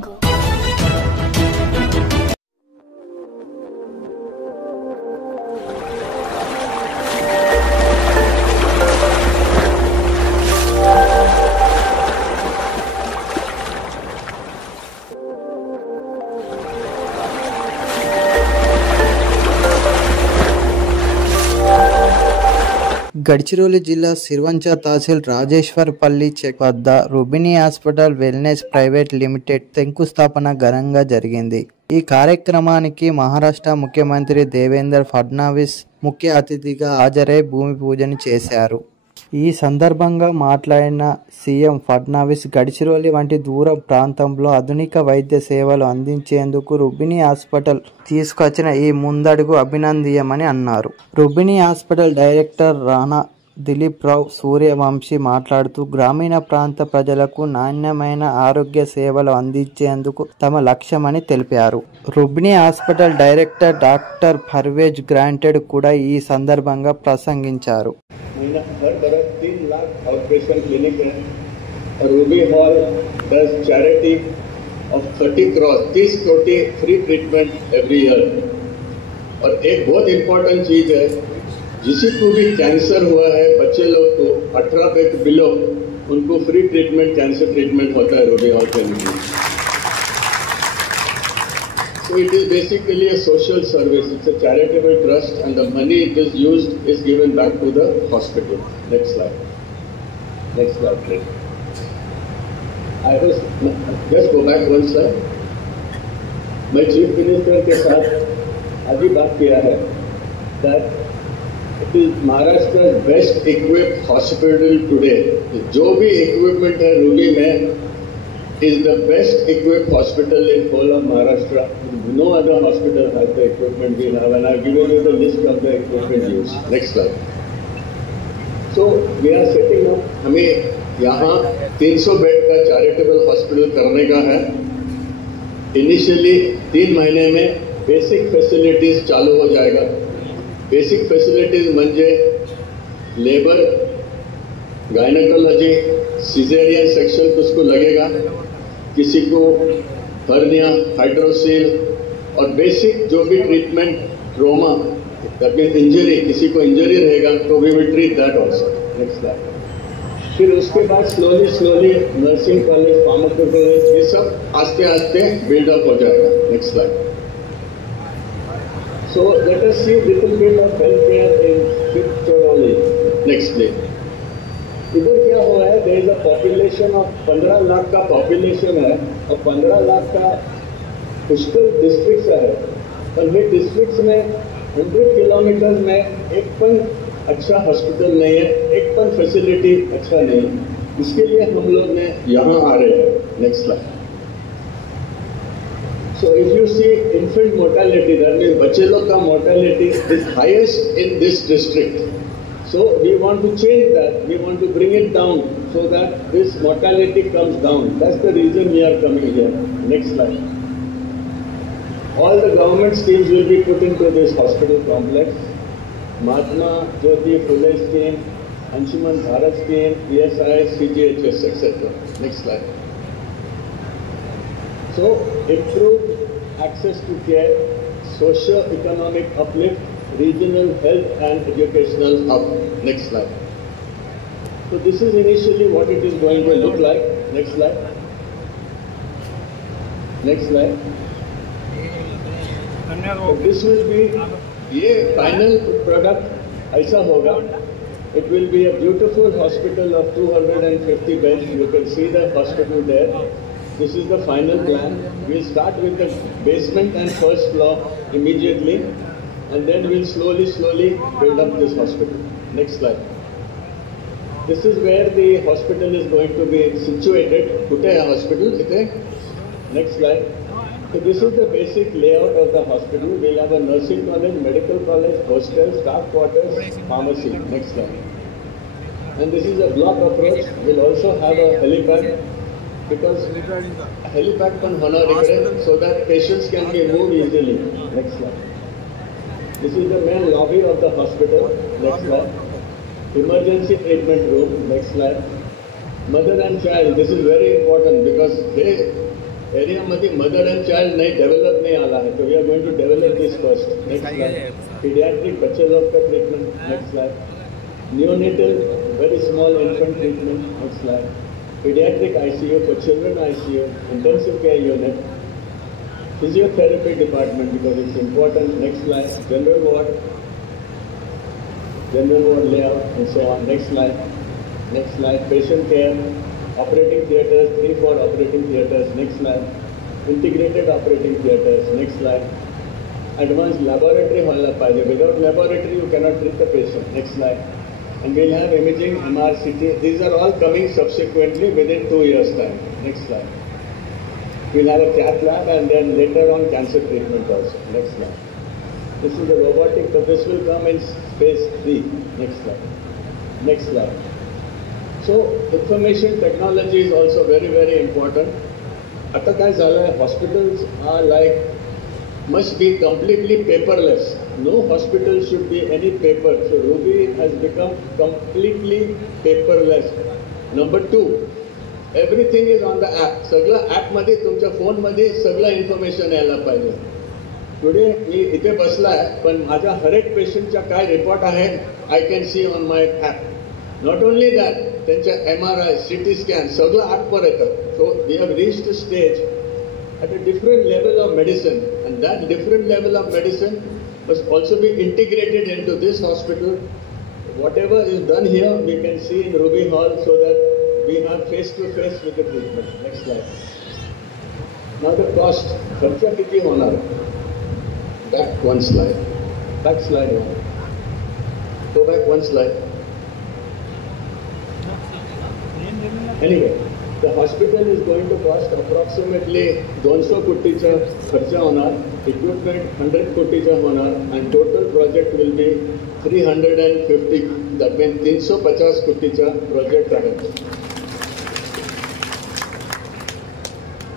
Go. Gadchiroli జిల్లా సిర్వంచ tehsil రాజేశ్వర్పల్లి check వద్ద రుబినీ hospital wellness private limited శంకుస్థాపన ఘనంగా జరిగింది. ఈ కార్యక్రమానికి మహారాష్ట్ర ముఖ్యమంత్రి దేవేంద్ర ఫడ్నవీస్ ముఖ్య అతిథిగా హాజరై భూమి పూజను చేశారు. ఈ సందర్భంగా మాట్లాడిన సీఎం ఫడ్నవీస్ గడ్చిరోలి వంటి దూర ప్రాంతంలో ఆధునిక వైద్య సేవలు అందించేందుకు రుబినీ హాస్పిటల్ తీసుకొచ్చిన ఈ ముందడుగు అభినందనీయమని అన్నారు. రుబినీ హాస్పిటల్ డైరెక్టర్ రాణా దిలీప్ రావు సూర్యవంశీ మాట్లాడుతూ గ్రామీణ ప్రాంత ప్రజలకు నాణ్యమైన ఆరోగ్య సేవలు అందించేందుకు తమ లక్ష్యమని తెలిపారు. Rubini hospital director doctor Parvez గ్రాంటెడ్ కూడా ఈ సందర్భంగా ప్రసంగించారు. हर बरस 3 लाख आउटपेशेंट क्लिनिक है और Ruby hall does charity of 30 कोटी फ्री ट्रीटमेंट एवरी ईयर। और एक बहुत इम्पोर्टेंट चीज़ है, जिसी को भी कैंसर हुआ है बच्चे लोग को 18 पे बिलो उनको फ्री ट्रीटमेंट कैंसर ट्रीटमेंट होता है रूबी हॉल क्लिनिक में। So it is basically a social service. It's a charitable trust, and the money it is used is given back to the hospital. Next slide. Next slide, please. I was just go back one slide. मैं chief minister के साथ अभी बात KIA है that it is Maharashtra's best equipped hospital today. जो भी equipment है Ruby में is the best equipped hospital in whole of Maharashtra. No other hospital has the equipment we have, and I've given you the list of the equipment used. Next slide. So we are setting up. हमें यहाँ 300 bed का charitable hospital करने का है. Initially 3 महीने में basic facilities चालू हो जाएगा. बेसिक फैसिलिटीज म्हणजे लेबर, गायनेकोलॉजी, सिजेरियन सेक्शन उसको लगेगा, किसी को हर्निया, हाइड्रोसील और बेसिक जो भी treatment trauma that means injury, किसी को इंजरी रहेगा तो we will treat that also. Next slide. फिर उसके बाद slowly nursing college, pharmacy college, ये सब आस्ते आस्ते बिल्डअप हो जाएगा. Next slide. So let us see little bit of health care in Gadchiroli. Next please. इधर क्या हुआ है, there is a population of 15 lakh का पॉपुलेशन है और 15 लाख का पुष्कर डिस्ट्रिक्ट्स है, और ये डिस्ट्रिक्ट्स में 100 किलोमीटर में एक पण अच्छा हॉस्पिटल नहीं है, एक पण फैसिलिटी अच्छा नहीं है. इसके लिए हम लोग ने यहाँ आ रहे हैं. Next slide. So if you see infant mortality, that means बच्चे लोग का mortality is highest in this district. So we want to change that. We want to bring it down so that this mortality comes down. That's the reason we are coming here. Next slide. All the government schemes will be put into this hospital complex. Mahatma Jyoti Phule scheme, Anshuman Bharat scheme, PSI, CGHS, etc. Next slide. So improved access to care, socio-economic uplift, regional health and educational hub. Next slide. So this is initially what it is going to look like. Next slide. Next slide. So this will be, ये final product ऐसा होगा. It will be a beautiful hospital of 250 beds. You can see the hospital there. This is the final plan. We'll start with the basement and first floor immediately, and then we'll slowly build up this hospital. Next slide. This is where the hospital is going to be situated. Kutte hai hospital? Next slide. So this is the basic layout of the hospital. We'll have a nursing college, medical college, hostel, staff quarters, pharmacy. Next slide. And this is a block approach. We'll also have a helipad, because helipad can hona so that patients can be moved easily. Next slide. This is the main lobby of the hospital. Next slide. Emergency treatment room. Next slide. Mother and child. This is very important because they एरियामध्ये mother and child नाही develop नाही आला आहे. So we are going to develop this first. Next slide. Pediatric बच्चे लोग का treatment. Next slide. Neonatal very small infant treatment. Next slide. Pediatric ICU for children ICU, intensive care unit, physiotherapy department because it's important. Next slide. General ward layout and so on. Next slide. Next slide. Patient care, operating theaters, 3-4 operating theaters. Next slide. Integrated operating theaters. Next slide. Advanced laboratory hall up. Without laboratory you cannot treat the patient. Next slide. And we'll have imaging, MR, CT. These are all coming subsequently within 2 years' time. Next slide. We'll have a cath lab and then later on cancer treatment also. Next slide. This is the robotic, but this will come in phase 3. Next slide. Next slide. So information technology is also very, very important. आता काय झालंय, hospitals are like must be completely paperless. No hospital should be any paper. So Ruby has become completely paperless. Number 2, everything is on the app. सगळं app मध्ये तुमच्या phone मध्ये सगळं information यायला पाहिजे. टुडे मी इथे बसलाय पण माझ्या हर एक पेशंटचा काय रिपोर्ट आहे I can see on my app. Not only that, त्यांच्या MRI, CT स्कॅन सगळं ॲपवर येतं. So we have reached a stage at a different level of medicine, and that different level of medicine must also be integrated into this hospital. Whatever is done here we can see in Ruby Hall so that we have face to face with the treatment. Next slide. Now the cost, खर्च किती होणार? Back one slide. Back slide one. Go back one slide. Anyway, the hospital is going to cost approximately 200 कोटीचा खर्च होणार, equipment 100 कोटीचा होणार, and total project will be 350. That means 350 कोटीचा project आहे.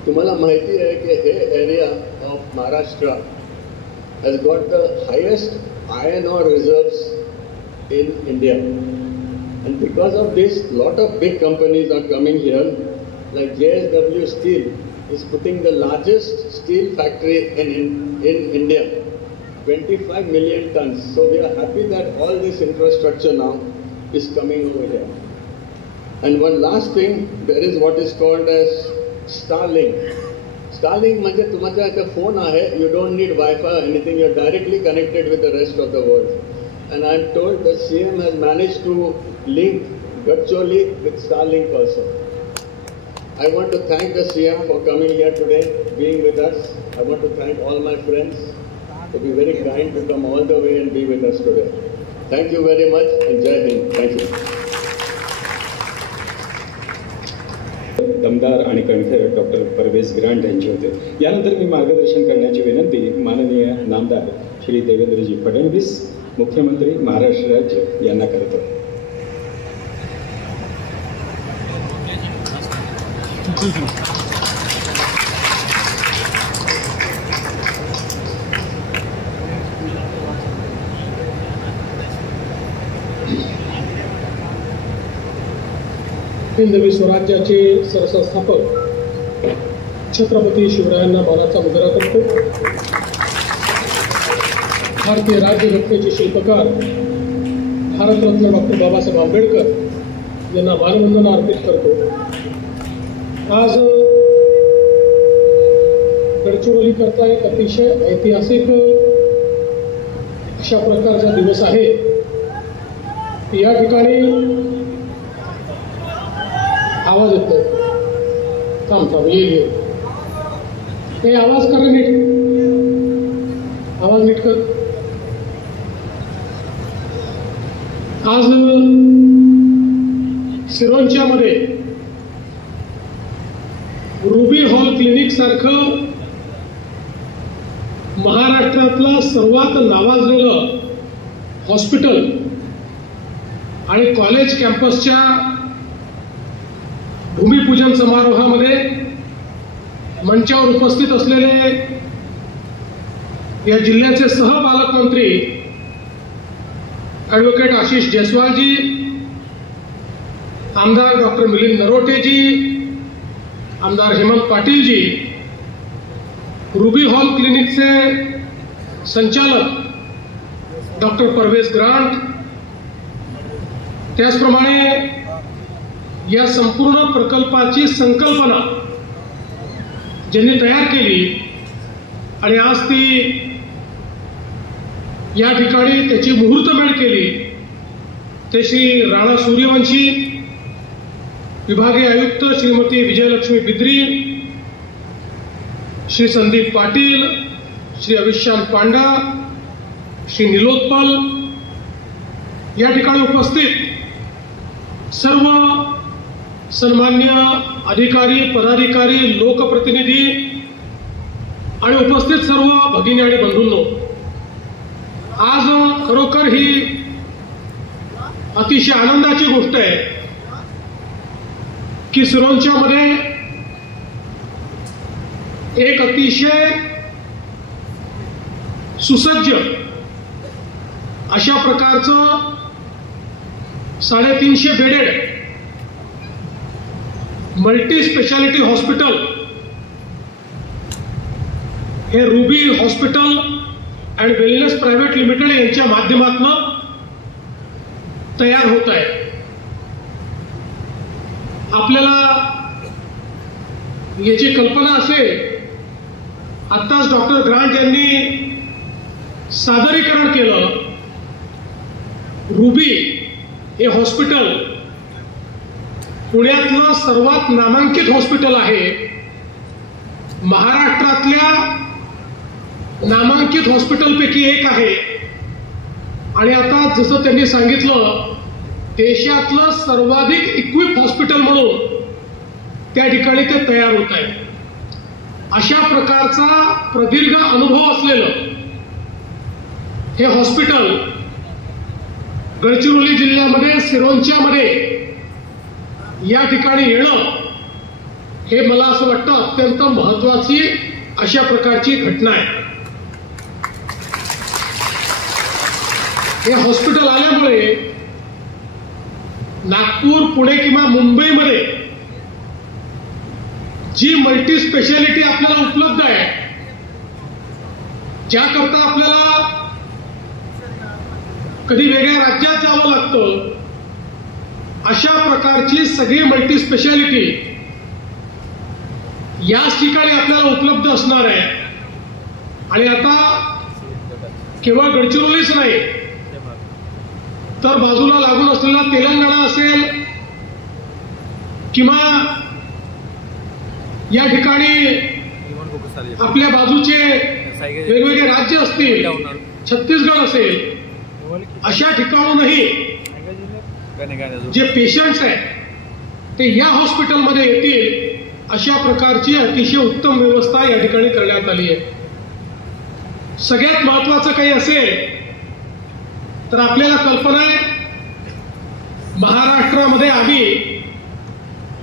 तुम्हाला माहिती आहे की हे area of Maharashtra has got the highest iron ore reserves in India, and because of this lot of big companies are coming here, like JSW Steel is putting the largest steel factory in India, 25 million tons. So we are happy that all this infrastructure now is coming over here. And one last thing, there is what is called as Starlink. Starlink म्हणजे तुमचा इथे phone आहे, you don't need Wi-Fi or anything, you're directly connected with the rest of the world. And I'm told the CM has managed to link Gadcholi with Starlink also. I want to thank the CM for coming here today, being with us. I want to thank all my friends to be very kind to come all the way and be with us today. Thank you very much and Jai Hind. Thank you. दमदार आणि कणखर doctor Pervez grant यांचे होते. यानंतर मी मार्गदर्शन करण्याची विनंती माननीय नामदार श्री देवेंद्रजी फडणवीस, मुख्यमंत्री महाराष्ट्र राज्य यांना करतो. हिंदवी स्वराज्याचे सरसंस्थापक छत्रपती शिवरायांना मानाचा मुजरा करतो. भारतीय राज्यघटनेचे शिल्पकार भारतरत्न डॉक्टर बाबासाहेब आंबेडकर यांना मानवंदना अर्पित करतो. आज गडचिरोलीकरता एक अतिशय ऐतिहासिक अशा प्रकारचा दिवस आहे. या ठिकाणी आवाज येतो, थांब येईल. हे आवाज कर नीट, आवाज नीट कर. आज सिरोंच्यामध्ये रुबी हॉल क्लिनिक सारखं महाराष्ट्रातलं सर्वात नावाजलेलं हॉस्पिटल आणि कॉलेज कॅम्पसच्या भूमिपूजन समारोहामध्ये मंचावर उपस्थित असलेले या जिल्ह्याचे सहपालकमंत्री ॲडव्होकेट आशिष जयस्वालजी, आमदार डॉक्टर मिलिंद नरोटेजी, आमदार हेमंत पाटीलजी रुबी हॉल क्लिनिकचे संचालक डॉक्टर परवेज ग्रांट, त्याचप्रमाणे या संपूर्ण प्रकल्पाची संकल्पना ज्यांनी तयार केली आणि आज ती या ठिकाणी त्याची मुहूर्तमेढ केली ते श्री राणा सूर्यवंशी, विभागीय आयुक्त श्रीमती विजयलक्ष्मी बिद्री, श्री संदीप पाटील, श्री अविशांत पांडा, श्री निलोत्पल, या ठिकाणी उपस्थित सर्व सन्मान्य अधिकारी, पदाधिकारी, लोकप्रतिनिधी आणि उपस्थित सर्व भगिनी आणि बंधूंनो, आज खरोखर ही अतिशय आनंदाची गोष्ट आहे की सिरोंचामध्ये एक अतिशय सुसज्ज अशा प्रकारचं 350 बेडेड मल्टी स्पेशालिटी हॉस्पिटल हे ruby hospital and wellness private limited यांच्या माध्यमातून तयार होत आहे. आपल्याला याची कल्पना असेल, आत्ताच डॉक्टर ग्रांट यांनी सादरीकरण केलं. रुबी हे हॉस्पिटल पुण्यातलं सर्वात नामांकित हॉस्पिटल आहे. महाराष्ट्रातल्या नामांकित हॉस्पिटलपैकी एक आहे आणि आता जसं त्यांनी सांगितलं, देशातलं सर्वाधिक इक्विप हॉस्पिटल म्हणून त्या ठिकाणी ते तयार होत आहे. अशा प्रकारचा प्रदीर्घ अनुभव असलेलं हे हॉस्पिटल गडचिरोली जिल्ह्यामध्ये सिरोंचामध्ये या ठिकाणी येणं हे मला असं वाटतं अत्यंत महत्वाची अशा प्रकारची घटना आहे. हे हॉस्पिटल आल्यामुळे नागपूर, पुणे किंवा मुंबईमध्ये जी मल्टी स्पेशालिटी आपल्याला उपलब्ध आहे, ज्याकरता आपल्याला कधी वेगळ्या राज्यात जावं लागतं, अशा प्रकारची सगळी मल्टी स्पेशालिटी याच ठिकाणी आपल्याला उपलब्ध असणार आहे. आणि आता केवळ गडचिरोलीच नाही तर बाजूला लागून असलेला तेलंगणा असेल किंवा या ठिकाणी आपल्या बाजूचे वेगवेगळे राज्य असतील, छत्तीसगड असेल, अशा ठिकाणूनही जे पेशंट्स आहेत ते या हॉस्पिटलमध्ये येतील अशा प्रकारची अतिशय उत्तम व्यवस्था या ठिकाणी करण्यात आली आहे. सगळ्यात महत्वाचं काही असेल तर आपल्याला कल्पना आहे, महाराष्ट्रामध्ये आम्ही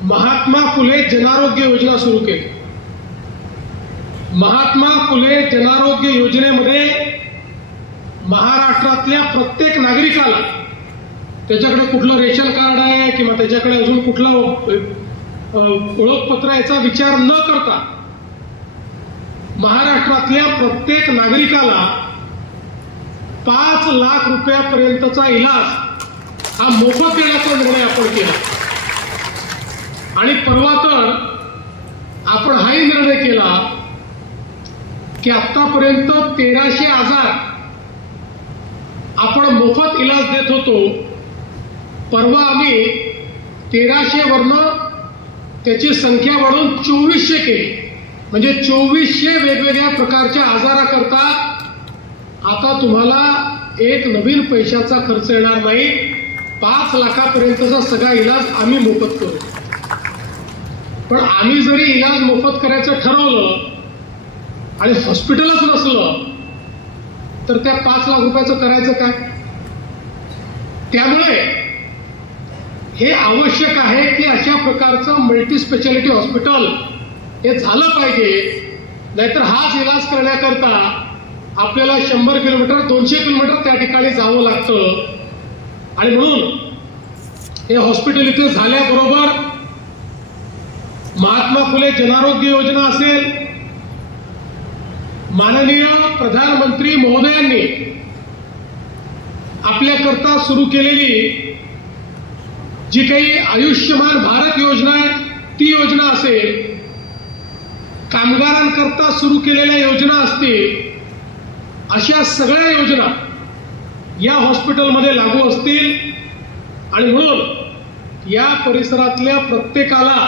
महात्मा फुले जनारोग्य योजना सुरू केली. महात्मा फुले जनारोग्य योजनेमध्ये महाराष्ट्रातल्या प्रत्येक नागरिकाला, त्याच्याकडे कुठलं रेशन कार्ड आहे किंवा त्याच्याकडे अजून कुठलं ओळखपत्र याचा विचार न करता महाराष्ट्रातल्या प्रत्येक नागरिकाला 5 लाख रुपयापर्यंतचा इलाज हा मोफत देण्याचा निर्णय आपण केला. आणि परवा तर आपण हाही निर्णय केला की आतापर्यंत 1300 आजार आपण मोफत इलाज देत होतो. परवा आम्ही 1300 वरनं त्याची संख्या वाढवून 2400 केली. म्हणजे 2400 वेगवेगळ्या प्रकारच्या आजाराकरता आता तुम्हाला एक नवीन पैशाचा खर्च येणार नाही. 5 लाखापर्यंतचा सगळा इलाज आम्ही मोफत करू. पण आम्ही जरी इलाज मोफत करायचं ठरवलं आणि हॉस्पिटलच नसलं तर त्या 5 लाख रुपयाचं करायचं काय? त्यामुळे हे आवश्यक आहे की अशा प्रकारचं मल्टी स्पेशालिटी हॉस्पिटल हे झालं पाहिजे. नाहीतर हाच इलाज करण्याकरता आपल्याला 100 किलोमीटर 200 किलोमीटर त्या ठिकाणी जावं लागतं. आणि म्हणून हे हॉस्पिटल इथे झाल्याबरोबर महात्मा फुले जनारोग्य योजना असेल, माननीय प्रधानमंत्री महोदयांनी आपल्याकरता सुरू केलेली जी काही आयुष्यमान भारत योजना आहे ती योजना असेल, कामगारांकरता सुरू केलेल्या योजना असतील, अशा सगळ्या योजना या हॉस्पिटलमध्ये लागू असतील आणि म्हणून या परिसरातल्या प्रत्येकाला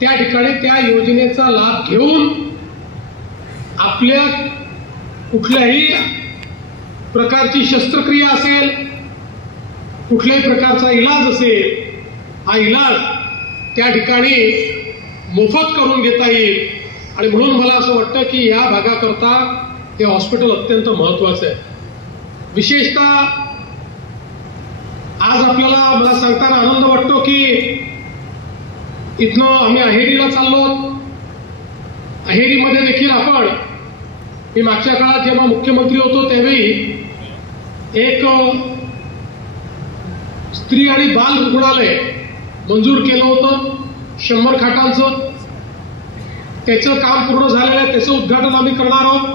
त्या ठिकाणी त्या योजनेचा लाभ घेऊन आपल्या कुठल्याही प्रकारची शस्त्रक्रिया असेल, कुठल्याही प्रकारचा इलाज असेल, हा इलाज त्या ठिकाणी मोफत करून घेता येईल. आणि म्हणून मला असं वाटतं की या भागाकरता हे हॉस्पिटल अत्यंत महत्वाचं आहे. विशेषतः आज आपल्याला मला सांगताना आनंद वाटतो की इथनं आम्ही अहेरीला चाललो. अहेरीमध्ये देखील मी मागच्या काळात जेव्हा मुख्यमंत्री होतो त्यावेळी एक स्त्री आणि बाल रुग्णालय मंजूर केलं होतं 100 खाटांचं. त्याचं काम पूर्ण झालेलं आहे, त्याचं उद्घाटन आम्ही करणार आहोत.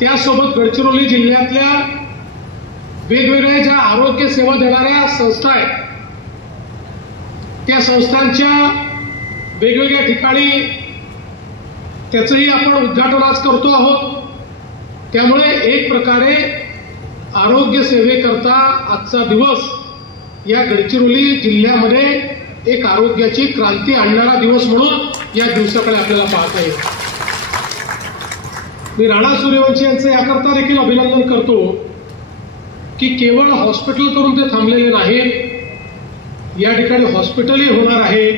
त्यासोबत गडचिरोली जिल्ह्यातल्या वेगवेगळ्या ज्या आरोग्य सेवा देणाऱ्या संस्था आहेत त्या संस्थांच्या वेगवेगळ्या ठिकाणी त्याचंही आपण उद्घाटन आज करतो आहोत. त्यामुळे एक प्रकारे आरोग्य सेवेकरता आजचा दिवस या गडचिरोली जिल्ह्यामध्ये एक आरोग्याची क्रांती आणणारा दिवस म्हणून या दिवसाकडे आपल्याला पाहता येईल. मी राणा सूर्यवंशी यांचं याकरता देखील अभिनंदन करतो की केवळ हॉस्पिटल करून ते थांबलेले नाहीत. या ठिकाणी हॉस्पिटलही होणार आहे,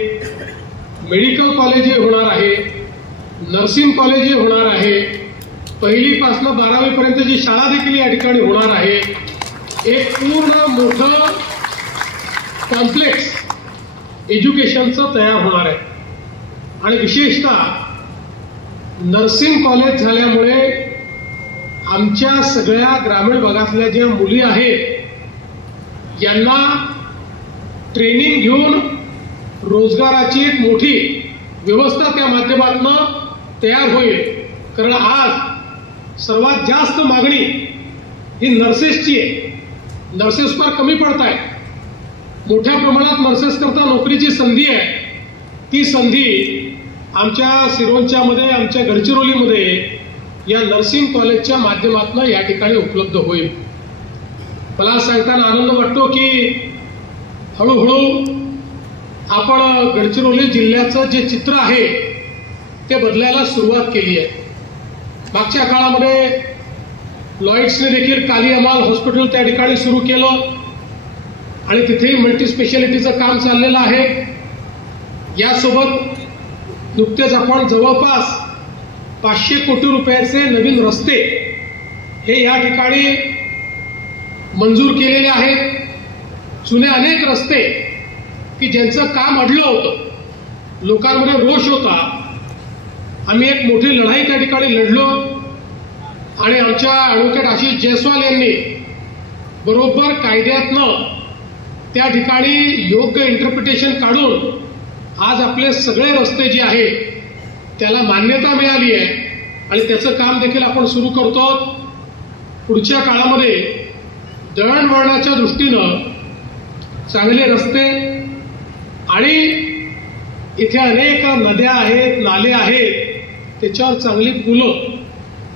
मेडिकल कॉलेजही होणार आहे, नर्सिंग कॉलेजही होणार आहे, 1ली पासून 12वी पर्यंतची शाळा देखील या ठिकाणी होणार आहे. एक पूर्ण मोठं कॉम्प्लेक्स एज्युकेशनचं तयार होणार आहे. आणि विशेषतः नर्सिंग कॉलेज झाल्यामुळे आमच्या सगळ्या ग्रामीण भागातल्या ज्या मुली आहेत यांना ट्रेनिंग घेऊन रोजगाराची एक मोठी व्यवस्था त्या माध्यमातून तयार होईल. कारण आज सर्वात जास्त मागणी ही नर्सेसची आहे. नर्सेस फार कमी पडत आहे. मोठ्या प्रमाणात नर्सेस करता नोकरीची संधी आहे. ती संधी आमच्या सिरोंच्यामध्ये, आमच्या गडचिरोलीमध्ये या नर्सिंग कॉलेजच्या माध्यमातून या ठिकाणी उपलब्ध होईल. मला सांगताना आनंद वाटतो की हळूहळू आपण गडचिरोली जिल्ह्याचं जे चित्र आहे ते बदलायला सुरुवात केली आहे. मागच्या काळामध्ये लॉईड्सने देखील कालियामाल हॉस्पिटल त्या ठिकाणी सुरू केलं आणि तिथेही मल्टीस्पेशालिटीचं काम चाललेलं आहे. यासोबत नुकतेच आपण जवळपास 500 कोटी रुपयाचे नवीन रस्ते हे या ठिकाणी मंजूर केलेले आहेत. जुने अनेक रस्ते की ज्यांचं काम अडलं होतं, लोकांमध्ये रोष होता, आम्ही एक मोठी लढाई त्या ठिकाणी लढलो आणि आमच्या ॲडव्होकेट आशिष जयस्वाल यांनी बरोबर कायद्यातनं त्या ठिकाणी योग्य इंटरप्रिटेशन काढून आज आपले सगळे रस्ते जे आहेत त्याला मान्यता मिळाली आहे आणि त्याचं काम देखील आपण सुरू करतो. पुढच्या काळामध्ये दळणवळणाच्या दृष्टीनं चांगले रस्ते आणि इथे अनेक नद्या आहेत, नाले आहेत, त्याच्यावर चांगली पुलं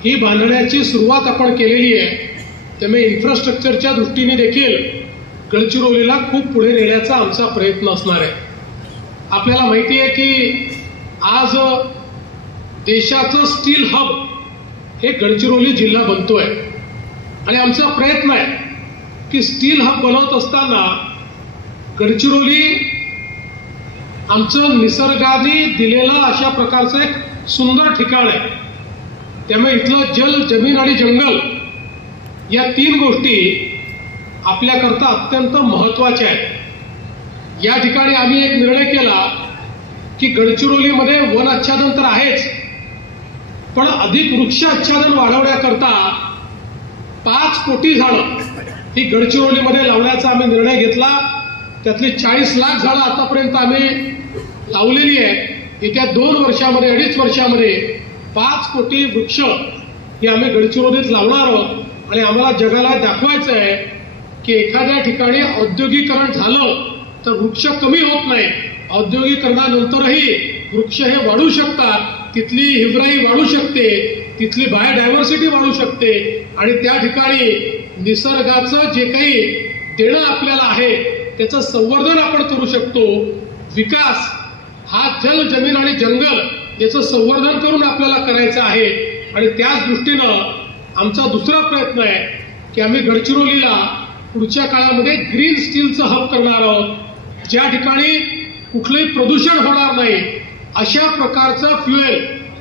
ही बांधण्याची सुरुवात आपण केलेली आहे. त्यामुळे इन्फ्रास्ट्रक्चरच्या दृष्टीने देखील गडचिरोलीला खूप पुढे नेण्याचा आमचा प्रयत्न असणार आहे. आपल्याला माहिती आहे की आज देशाचं स्टील हब हे गडचिरोली जिल्हा बनतोय आणि आमचा प्रयत्न आहे की स्टील हब बनवत असताना गडचिरोली आमचं निसर्गाने दिलेलं अशा प्रकारचं एक सुंदर ठिकाण आहे. त्यामुळे इथलं जल, जमीन आणि जंगल या 3 गोष्टी आपल्याकरता अत्यंत महत्वाच्या आहेत. या ठिकाणी आम्ही एक निर्णय केला की गडचिरोलीमध्ये वन आच्छादन तर आहेच, पण अधिक वृक्ष आच्छादन वाढवण्याकरता 5 कोटी झाडं ही गडचिरोलीमध्ये लावण्याचा आम्ही निर्णय घेतला. त्यातली 40 लाख झाडं आतापर्यंत आम्ही लावलेली आहेत. येत्या 2 वर्षामध्ये, 2.5 वर्षामध्ये 5 कोटी वृक्ष हे आम्ही गडचिरोलीत लावणार आहोत आणि आम्हाला जगाला दाखवायचं आहे की एखाद्या ठिकाणी औद्योगिकरण झालं तर वृक्ष कमी होत नाही, औद्योगिकरणानंतरही वृक्ष हे वाढू शकतात, तिथली हिवराई वाढू शकते, तिथली बायोडायव्हर्सिटी वाढू शकते आणि त्या ठिकाणी निसर्गाचं जे काही देणं आपल्याला आहे त्याचं संवर्धन आपण करू शकतो. विकास हा जल, जमीन आणि जंगल याचं संवर्धन करून आपल्याला करायचं आहे आणि त्याच दृष्टीनं आमचा दुसरा प्रयत्न आहे की आम्ही गडचिरोलीला पुढच्या काळामध्ये ग्रीन स्टीलचं हब करणार आहोत, ज्या ठिकाणी कुठलंही प्रदूषण होणार नाही अशा प्रकारचं फ्युएल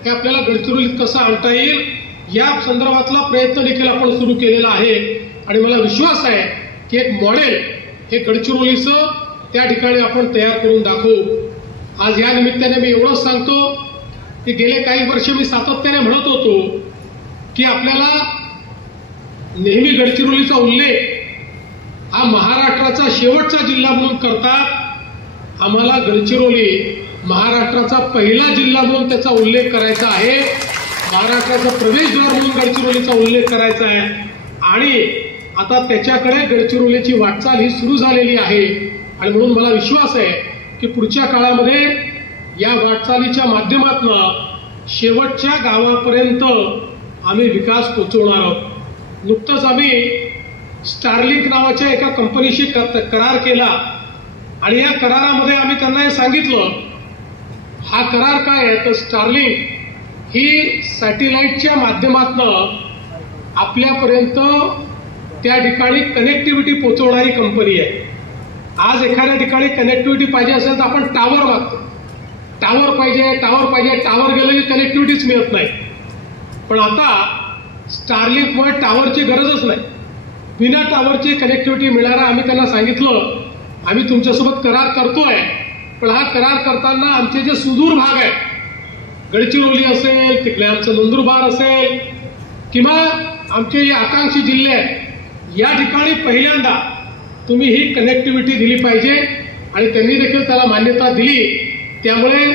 हे आपल्याला गडचिरोलीत कसं आणता येईल या संदर्भातला प्रयत्न देखील आपण सुरू केलेला आहे आणि मला विश्वास आहे की एक मॉडेल हे गडचिरोलीचं त्या ठिकाणी आपण तयार करून दाखवू. आज या निमित्ताने मी एवढंच सांगतो की गेले काही वर्ष मी सातत्याने म्हणत होतो की आपल्याला नेहमी गडचिरोलीचा उल्लेख हा महाराष्ट्राचा शेवटचा जिल्हा म्हणून करतात. आम्हाला गडचिरोली महाराष्ट्राचा पहिला जिल्हा म्हणून त्याचा उल्लेख करायचा आहे, महाराष्ट्राचा प्रवेशद्वार म्हणून गडचिरोलीचा उल्लेख करायचा आहे आणि आता त्याच्याकडे गडचिरोलीची वाटचाल ही सुरू झालेली आहे आणि म्हणून मला विश्वास आहे की पुढच्या काळामध्ये या वाटचालीच्या माध्यमातून शेवटच्या गावापर्यंत आम्ही विकास पोहोचवणार आहोत. नुकतंच आम्ही स्टारलिंक नावाच्या एका कंपनीशी करार केला आणि या करारामध्ये आम्ही त्यांना हे सांगितलं, हा करार काय आहे तर स्टारलिंक ही सॅटेलाइटच्या माध्यमातून आपल्यापर्यंत त्या ठिकाणी कनेक्टिव्हिटी पोहोचवणारी कंपनी आहे. आज एखाद्या ठिकाणी कनेक्टिव्हिटी पाहिजे असेल तर आपण टावर मागतो, टावर पाहिजे, टावर गेलं की कनेक्टिव्हिटीच मिळत नाही. पण आता स्टारलिंकमुळे टावरची गरजच नाही, बिना टावरची कनेक्टिव्हिटी मिळणारा आम्ही त्यांना सांगितलं आम्ही तुमच्यासोबत करार करतोय, पण हा करार करताना आमचे जे सुदूर भाग आहेत, गडचिरोली असेल, तिकडे आमचं नंदुरबार असेल किंवा आमचे जे आकांक्षी जिल्हे आहेत, या ठिकाणी पहिल्यांदा तुम्ही ही कनेक्टिव्हिटी दिली पाहिजे आणि त्यांनी देखील त्याला मान्यता दिली. त्यामुळे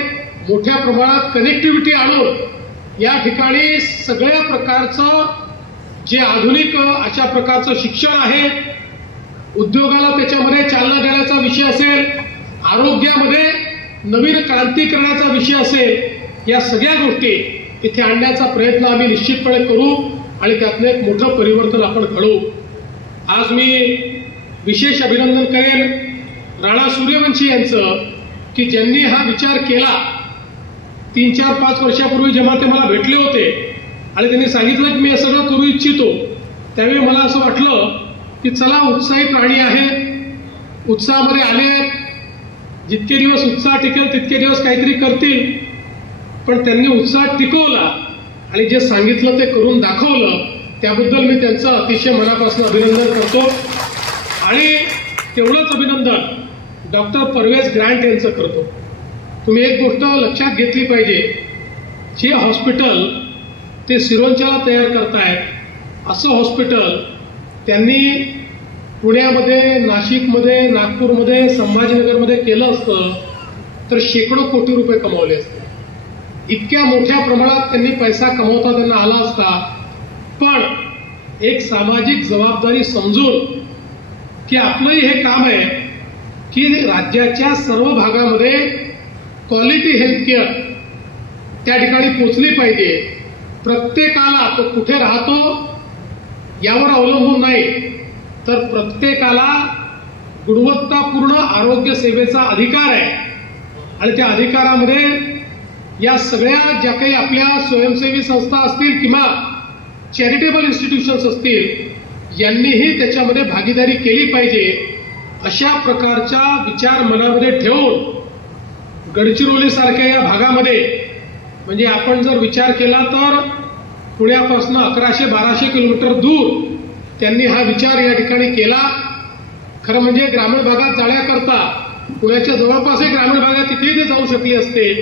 मोठ्या प्रमाणात कनेक्टिव्हिटी आणून या ठिकाणी सगळ्या प्रकारचं जे आधुनिक अशा प्रकारचं शिक्षण आहे, उद्योगाला त्याच्यामध्ये चालना देण्याचा विषय असेल, आरोग्यामध्ये नवीन क्रांती करण्याचा विषय असेल, या सगळ्या गोष्टी इथे आणण्याचा प्रयत्न आम्ही निश्चितपणे करू आणि त्यातनं एक मोठं परिवर्तन आपण घडवू. आज मी विशेष अभिनंदन करेन राणा सूर्यवंशी यांचं की ज्यांनी हा विचार केला. 3-4-5 वर्षापूर्वी जेव्हा ते मला भेटले होते आणि त्यांनी सांगितलं की मी हे सगळं करू इच्छितो, त्यावेळी मला असं वाटलं की चला, उत्साही प्राणी आहेत, उत्साहामध्ये आले, जितके दिवस उत्साह टिकेल तितके दिवस काहीतरी करतील. पण त्यांनी उत्साह टिकवला आणि जे सांगितलं ते करून दाखवलं, त्याबद्दल मी त्यांचं अतिशय मनापासून अभिनंदन करतो. आणि तेवढंच अभिनंदन डॉक्टर परवेज ग्रँट यांचं करतो. तुम्ही एक गोष्ट लक्षात घेतली पाहिजे, जे हॉस्पिटल ते सिरोंचाला तयार करतायत, असं हॉस्पिटल त्यांनी पुण्यामध्ये, नाशिकमध्ये, नागपूरमध्ये, संभाजीनगरमध्ये केलं असतं तर शेकडो कोटी रुपये कमावले असते. इतक्या मोठ्या प्रमाणात त्यांनी पैसा कमवता त्यांना आला असता. पण एक सामाजिक जबाबदारी समजून की आपलंही हे काम आहे की राज्याच्या सर्व भागामध्ये क्वालिटी हेल्थकेअर त्या ठिकाणी पोचली पाहिजे. प्रत्येकाला तो कुठे राहतो यावर अवलंबून नाही, तर प्रत्येकाला गुणवत्तापूर्ण आरोग्य सेवेचा अधिकार आहे आणि त्या अधिकारामध्ये या सगळ्या ज्या काही आपल्या स्वयंसेवी संस्था असतील किंवा चॅरिटेबल इन्स्टिट्यूशन्स असतील, यांनीही त्याच्यामध्ये भागीदारी केली पाहिजे. अशा प्रकारचा विचार मनामध्ये ठेवून गडचिरोलीसारख्या या भागामध्ये, म्हणजे आपण जर विचार केला तर पुण्यापासून 1100-1200 किलोमीटर दूर त्यांनी हा विचार या ठिकाणी केला. खरं म्हणजे ग्रामीण भागात जाण्याकरता पुण्याच्या जवळपासही ग्रामीण भागात तिथेही ते जाऊ शकले असते,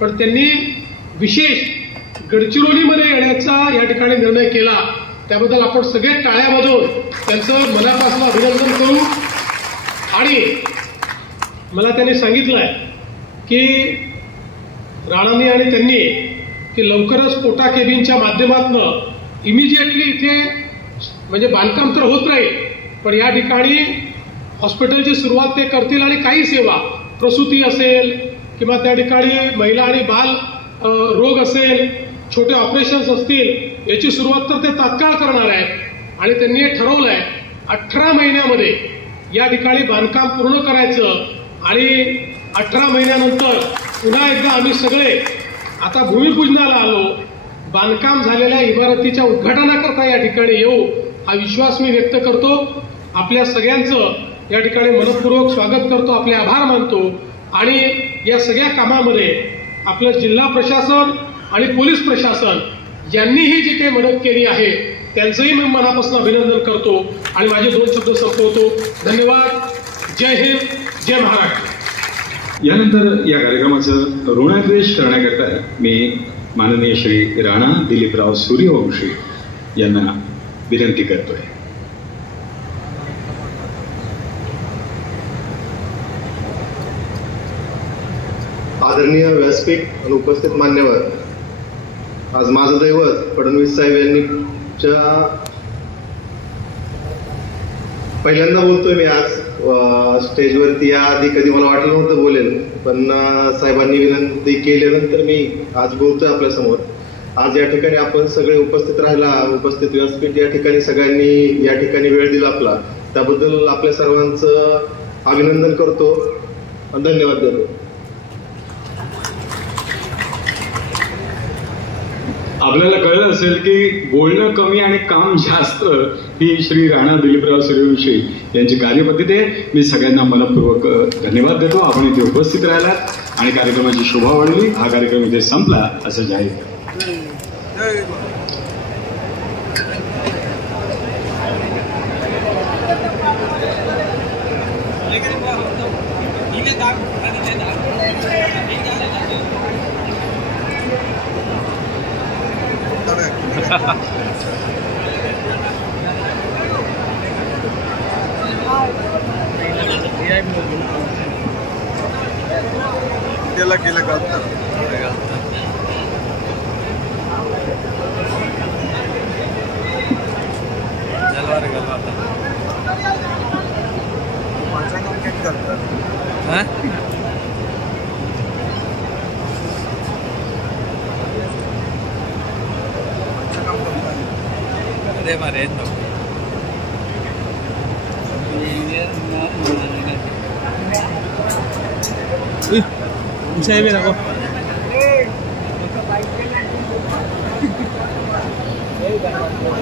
पण त्यांनी विशेष गडचिरोलीमध्ये येण्याचा या ठिकाणी निर्णय केला. त्याबद्दल आपण सगळे टाळ्या वाजवून त्यांचं मनापासून अभिनंदन करू. आणि मला त्यांनी सांगितलंय की राणांनी आणि त्यांनी की लवकरच पोटा केबिनच्या माध्यमातून इमिजिएटली इथे म्हणजे बांधकाम तर होत राहील, पण या ठिकाणी हॉस्पिटलची सुरुवात ते करतील आणि काही सेवा प्रसूती असेल किंवा त्या ठिकाणी महिला आणि बाल रोग असेल, छोटे ऑपरेशन्स असतील, याची सुरुवात तर ते तात्काळ करणार आहेत आणि त्यांनी हे ठरवलंय 18 महिन्यामध्ये या ठिकाणी बांधकाम पूर्ण करायचं आणि 18 महिन्यानंतर पुन्हा एकदा आम्ही सगळे आता भूमिपूजनाला आलो, बांधकाम झालेल्या इमारतीच्या उद्घाटनाकरता या ठिकाणी येऊ हा विश्वास मी व्यक्त करतो. आपल्या सगळ्यांचं या ठिकाणी मनपूर्वक स्वागत करतो, आपले आभार मानतो आणि या सगळ्या कामामध्ये आपलं जिल्हा प्रशासन आणि पोलीस प्रशासन यांनीही जी काही मदत केली आहे त्यांचंही मी मनापासून अभिनंदन करतो आणि माझे 2 शब्द संपवतो. धन्यवाद. जय हिंद, जय महाराष्ट्र. यानंतर या कार्यक्रमाचं ऋणाद्वेष करण्याकरता मी माननीय श्री राणा दिलीपराव सूर्यवंशी यांना विनंती करतोय. आदरणीय व्यासपीठ आणि उपस्थित मान्यवर, आज माझं दैवत फडणवीस साहेब यांनीच्या पहिल्यांदा बोलतोय मी आज स्टेजवरती. याआधी कधी मला वाटलं नव्हतं बोलेल, पण साहेबांनी विनंती केल्यानंतर मी आज बोलतोय आपल्या समोर. आज या ठिकाणी आपण सगळे उपस्थित राहिला, उपस्थित व्यासपीठ या ठिकाणी सगळ्यांनी या ठिकाणी वेळ दिला आपला, त्याबद्दल आपल्या सर्वांचं अभिनंदन करतो आणि धन्यवाद देतो. आपल्याला कळलं असेल की बोलणं कमी आणि काम जास्त ही श्री राणा दिलीपराव सूर्यवंशी यांची कार्यपद्धती आहे. मी सगळ्यांना मनपूर्वक धन्यवाद देतो. आपण इथे उपस्थित राहिलात आणि कार्यक्रमाची शोभा वाढली. हा कार्यक्रम इथे संपला असं जाहीर करतो. केला घालता अरे मारे saya bilang kok